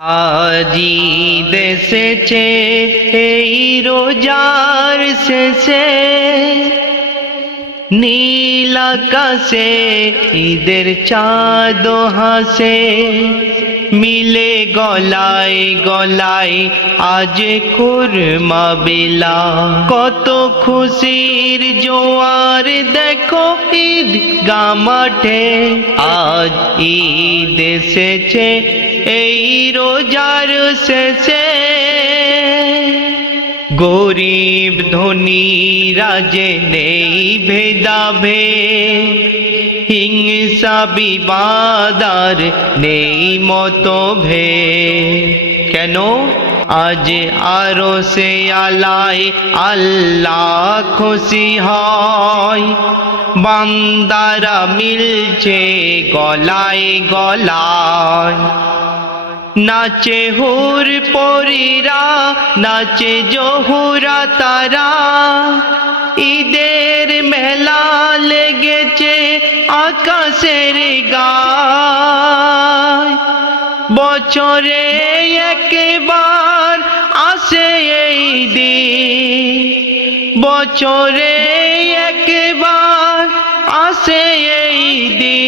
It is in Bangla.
আজি দেশেছে এই রোজার শেষে নীল আকাশে ঈদের চাঁদ হাসে মিলে গলায় গলায় আজ কুরমা বেলা কত খুশির জোয়ার দেখো ঈদ মাঠে আজ ঈদ এসেছে এই রোজার শেষে গরিব ধনী রাজে নেই ভেদাভেদ হিংসা বিবাদার নেই মতভেদ কেন আজ আরো সে আলায় আল্লাহ খুশি হয় বান্দারা মিলছে গলায় গলায় নাচে হুর পরীরা নাচে জোহরা তারা ঈদের মেলা লেগেছে আকাশের গায় বছরে একবার আসে এই দিন বছরে একবার আসে এই দিন।